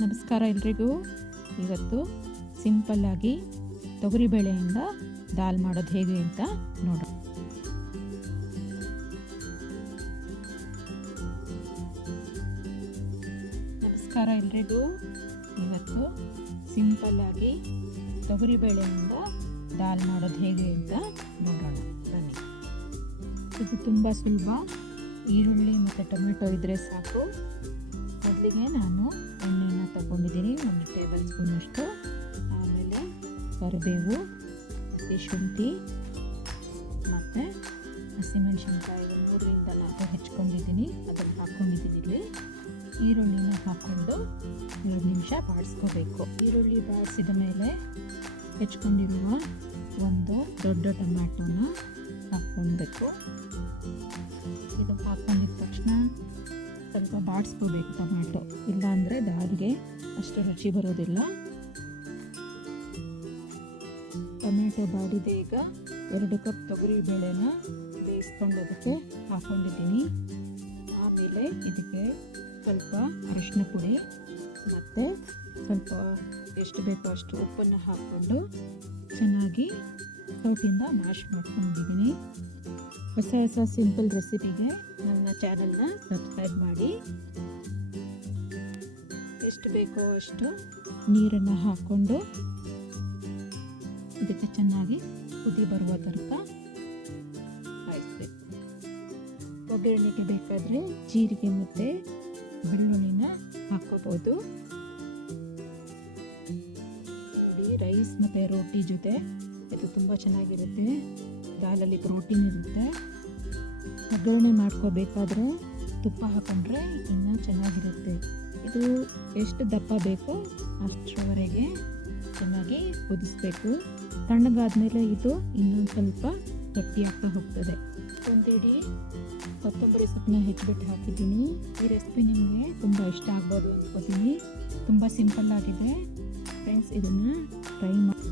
ನಮಸ್ಕಾರ ಎಲ್ರಿಗೂ. ಇವತ್ತು ಸಿಂಪಲ್ಲಾಗಿ ತೊಗರಿಬೇಳೆಯಿಂದ ದಾಲ್ ಮಾಡೋದು ಹೇಗೆ ಅಂತ ನೋಡೋಣ. ನಮಸ್ಕಾರ ಎಲ್ರಿಗೂ. ಇವತ್ತು ಸಿಂಪಲ್ಲಾಗಿ ತೊಗರಿಬೇಳೆಯಿಂದ ದಾಲ್ ಮಾಡೋದು ಹೇಗೆ ಅಂತ ನೋಡೋಣ ಬನ್ನಿ. ಇದು ತುಂಬ ಸುಲಭ. ಈರುಳ್ಳಿ ಮತ್ತು ಟೊಮೆಟೊ ಇದ್ದರೆ ಸಾಕು. ಮೊದಲಿಗೆ ನಾನು ಎಣ್ಣೆನ ತಗೊಂಡಿದ್ದೀನಿ, 1 ಟೇಬಲ್ ಸ್ಪೂನಷ್ಟು. ಆಮೇಲೆ ಕರಿಬೇವು, ಹಸಿ ಶುಂಠಿ ಮತ್ತು ಹಸಿಮೆಣಸಿನ್ಕಾಯಿ 3ರಿಂದ 4 ಹೆಚ್ಕೊಂಡಿದ್ದೀನಿ, ಅದನ್ನು ಹಾಕ್ಕೊಂಡಿದ್ದೀನಿ. ಇಲ್ಲಿ ಈರುಳ್ಳಿನ ಹಾಕ್ಕೊಂಡು 2 ನಿಮಿಷ ಬಾಡಿಸ್ಕೋಬೇಕು. ಈರುಳ್ಳಿ ಬಾಡಿಸಿದ ಮೇಲೆ ಹೆಚ್ಕೊಂಡಿರುವ ಒಂದು ದೊಡ್ಡ ಟೊಮ್ಯಾಟೋನ ಹಾಕ್ಕೊಳ್ಬೇಕು. ಇದು ಹಾಕ್ಕೊಂಡಿದ್ದ ತಕ್ಷಣ ಸ್ವಲ್ಪ ಬಾಡಿಸ್ಕೋಬೇಕು ಟೊಮ್ಯಾಟೊ, ಇಲ್ಲಾಂದರೆ ದಾಲ್ಗೆ ಅಷ್ಟು ರುಚಿ ಬರೋದಿಲ್ಲ. ಟೊಮ್ಯಾಟೊ ಬಾಡಿದೆ. ಈಗ 2 ಕಪ್ ತೊಗರಿ ಬೇಳೆನ ಬೇಯಿಸ್ಕೊಂಡು ಅದಕ್ಕೆ ಹಾಕ್ಕೊಂಡಿದ್ದೀನಿ. ಆಮೇಲೆ ಇದಕ್ಕೆ ಸ್ವಲ್ಪ ಅರಿಶಿನ ಪುಡಿ ಮತ್ತು ಸ್ವಲ್ಪ ಎಷ್ಟು ಬೇಕೋ ಅಷ್ಟು ಉಪ್ಪನ್ನು ಹಾಕ್ಕೊಂಡು ಚೆನ್ನಾಗಿ ಸೌಟಿಂದ ಮ್ಯಾಶ್ ಮಾಡ್ಕೊಂಡಿದ್ದೀನಿ. ಹೊಸ ಸಿಂಪಲ್ ರೆಸಿಪಿಗೆ ನನ್ನ ಚಾನಲ್ನ ಸಬ್ಸ್ಕ್ರೈಬ್ ಮಾಡಿ. ಎಷ್ಟು ಬೇಕೋ ಅಷ್ಟು ನೀರನ್ನು ಹಾಕ್ಕೊಂಡು ಇದಕ್ಕೆ ಚೆನ್ನಾಗಿ ಕುದಿ ಬರುವ ತನಕ ಕಾಯಿಸ್ಬೇಕು. ಒಗ್ಗರಣೆಗೆ ಬೇಕಾದರೆ ಜೀರಿಗೆ ಮತ್ತು ಬೆಳ್ಳುಳ್ಳಿನ ಹಾಕೋಬೋದು. ನೋಡಿ, ರೈಸ್ ಮತ್ತು ರೋಟಿ ಜೊತೆ ಇದು ತುಂಬ ಚೆನ್ನಾಗಿರುತ್ತೆ. ದಾಲಲ್ಲಿ ಪ್ರೋಟೀನ್ ಇರುತ್ತೆ. ಒಗ್ಗರಣೆ ಮಾಡ್ಕೋಬೇಕಾದ್ರೆ ತುಪ್ಪ ಹಾಕೊಂಡ್ರೆ ಇನ್ನೂ ಚೆನ್ನಾಗಿರುತ್ತೆ. ಇದು ಎಷ್ಟು ದಪ್ಪ ಬೇಕೋ ಅಷ್ಟರವರೆಗೆ ಚೆನ್ನಾಗಿ ಕುದಿಸ್ಬೇಕು. ತಣ್ಣಗಾದ್ಮೇಲೆ ಇದು ಇನ್ನೊಂದು ಸ್ವಲ್ಪ ಗಟ್ಟಿಯಾಗ್ತಾ ಹೋಗ್ತದೆ. ಒಂದು ಇಡೀ ಕೊತ್ತಂಬರಿ ಸೊಪ್ಪನ್ನ ಹೆಚ್ಚಿಬಿಟ್ಟು ಹಾಕಿದ್ದೀನಿ. ಈ ರೆಸಿಪಿ ನಿಮಗೆ ತುಂಬ ಇಷ್ಟ ಆಗ್ಬೋದು ಅಂದ್ಕೋತೀನಿ. ತುಂಬ ಸಿಂಪಲ್ ಆಗಿದೆ ಫ್ರೆಂಡ್ಸ್, ಇದನ್ನು ಟ್ರೈ ಮಾಡಿ.